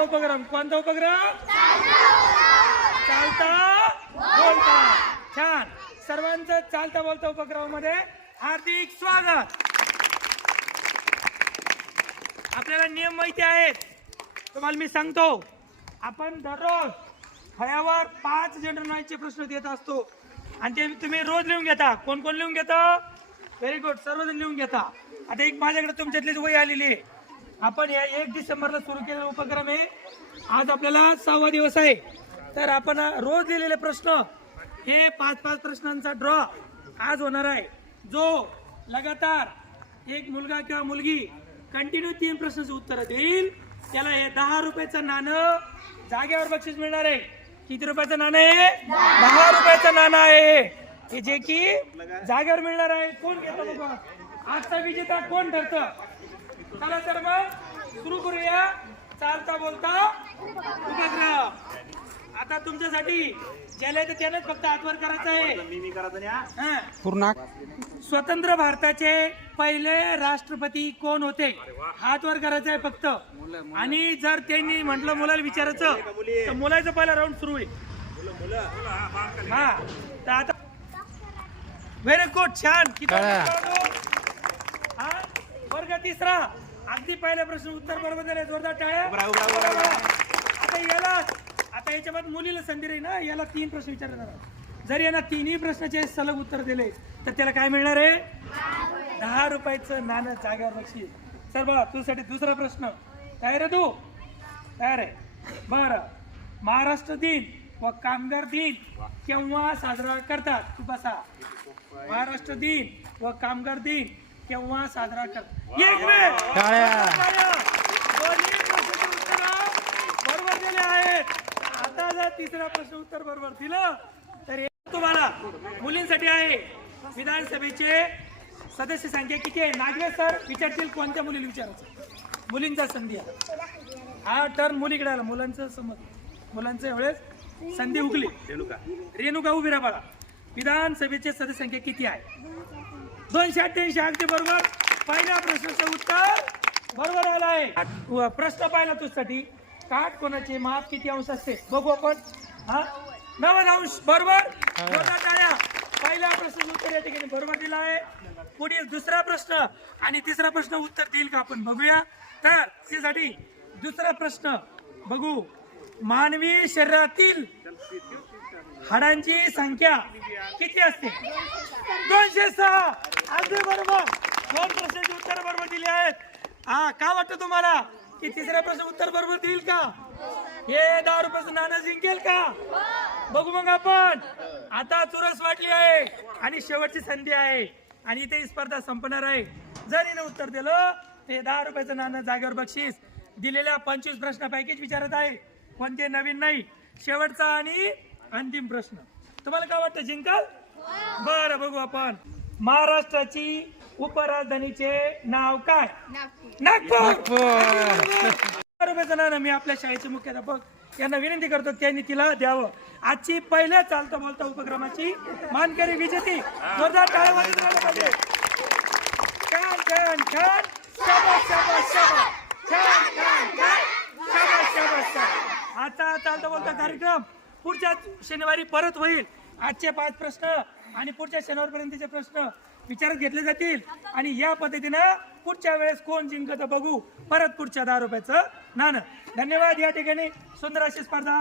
बोलता उपक्रम? कोणता उपक्रम? चालता बोलता. छान. सर्वांचं चालता बोलता उपक्रमामध्ये हार्दिक स्वागत. आपल्याला नियम माहिती आहेत. तुम्हाला मी सांगतो. आपण दररोज फळ्यावर पाच जनरल नॉलेजचे प्रश्न देत असतो. आणि ते तुम्ही रोज लिहून घेता. कोण कोण लिहून घेता? व्हेरी गुड सर्वजण लिहून घेता. आता एक माझ्याकडे तुमच्यातलीच वही आलेली आहे. आपण या एक डिसेंबरला सुरू केलेला उपक्रम आहे. आज आपल्याला सहावा दिवस आहे. तर आपण रोज लिहिलेले प्रश्न हे पाच पाच प्रश्नांचा ड्रॉ आज होणार आहे. जो लगातार एक मुलगा किंवा मुलगी कंटिन्यू तीन प्रश्नाची उत्तरं देईल. त्याला हे दहा रुपयाचं नाणं जागेवर बक्षीस मिळणार आहे. किती रुपयाचं नाणं आहे? दहा रुपयाचं नाणं आहे. हे जे की जागेवर मिळणार आहे. कोण घेतो बघा आजचा विजेता कोण ठरतं? चला तर मग सुरू करूया. चालता बोलता. उपक्रम आता तुमच्यासाठी ज्याला येतं त्यानेच फक्त हातवर करायचं आहे. हा. पूर्ण स्वतंत्र भारताचे पहिले राष्ट्रपती कोण होते? हात वर करायचं आहे फक्त. आणि जर त्यांनी म्हटलं मुलाला विचारायचं तर मुलाचं पहिला राऊंड सुरू होईल. हा तर आता व्हेरी गुड छान. किती. हा? वर्ग तिसरा. अगदी पहिल्या प्रश्न उत्तर बरोबर दिले जोरदार टाळ्या. आता याला आता याच्यामध्ये मुलीला संधी राहील ना याला तीन प्रश्न विचारणार जर यांना तिन्ही प्रश्नाचे सलग उत्तर दिले तर त्याला काय मिळणार आहे? दहा रुपयाचं नाणं जाग्यावर बक्षीस. सर बघा तुझ्यासाठी दुसरा प्रश्न. तयार आहे तू? तयार आहे बर. महाराष्ट्र दिन व कामगार दिन केव्हा साजरा करतात? तू बसा. महाराष्ट्र दिन व कामगार दिन केव्हा साजरा करतात एक. दोन्ही प्रश्नाची उत्तरं बरोबर दिले आहेत. आता जर तिसरा प्रश्न उत्तर बरोबर दिलं तर हे तुम्हाला मुलींसाठी आहे. विधानसभेचे सदस्य संख्या किती आहे? नागरे सर विचारतील कोणत्या मुलीला विचारायचं? मुलींचा संधी आहे. हा टर्न मुलीकडे आला. मुलांचं समज मुलांचं वेळेस संधी उगली रेणुका उभी राहा बघा. विधानसभेचे सदस्य संख्या किती आहे? दोनशे अठ्ठ्याऐंशी अगदी बरोबर. पहिल्या प्रश्नाचं उत्तर बरोबर आलं आहे प्रश्न पाहिला तुझ्यासाठी. काठ कोणाचे? माप किती अंश असते? बघू आपण. हा? नव्वद अंश. बरोबर. पहिल्या प्रश्नाचं उत्तर या ठिकाणी बरोबर दिलं आहे पुढील दुसरा प्रश्न आणि तिसरा प्रश्न उत्तर देईल का आपण? बघूया. तर त्यासाठी दुसरा प्रश्न बघू. मानवी शरीरातील हाडांची संख्या किती असते? दोनशे सहा. अगदी बरोबर. दोन प्रश्नाची उत्तर बरोबर दिली आहेत. हा का वाटतं तुम्हाला? की तिसऱ्या प्रश्न उत्तर बरोबर देईल का? हे दहा रुपयाचं नाणं जिंकेल का? बघू मग आपण. आता चुरस वाटली आहे आणि शेवटची संधी आहे. आणि इथे ही स्पर्धा संपणार आहे. जर हिने उत्तर दिलं ते दहा रुपयाचं नाणं जागेवर बक्षीस दिलेल्या पंचवीस प्रश्नापैकीच विचारत आहे. कोणते नवीन नाही. शेवटचा आणि अंतिम प्रश्न. तुम्हाला काय वाटतं जिंकाल? बरं बघू आपण. महाराष्ट्राची उपराजधानीचे नाव काय? नागपूर. नाणं मी आपल्या शाळेचे मुख्याध्यापक यांना विनंती करतो त्यांनी तिला द्यावं. आजची पहिल्या चालता बोलता उपक्रमाची मानकरी विजेती जोरदार पाहिजे. छान छान छान. शाबास शाबास शाबास. छान छान छान. शाबास शाबास शाबास. आजचा चालता बोलता कार्यक्रम. पुढच्या शनिवारी परत होईल. आजचे पाच प्रश्न आणि पुढच्या शनिवारपर्यंतचे प्रश्न विचारात घेतले जातील. आणि या पद्धतीनं पुढच्या वेळेस कोण जिंकत बघू. परत पुढच्या दहा रुपयाचं नाणं. धन्यवाद. या ठिकाणी सुंदर अशी स्पर्धा.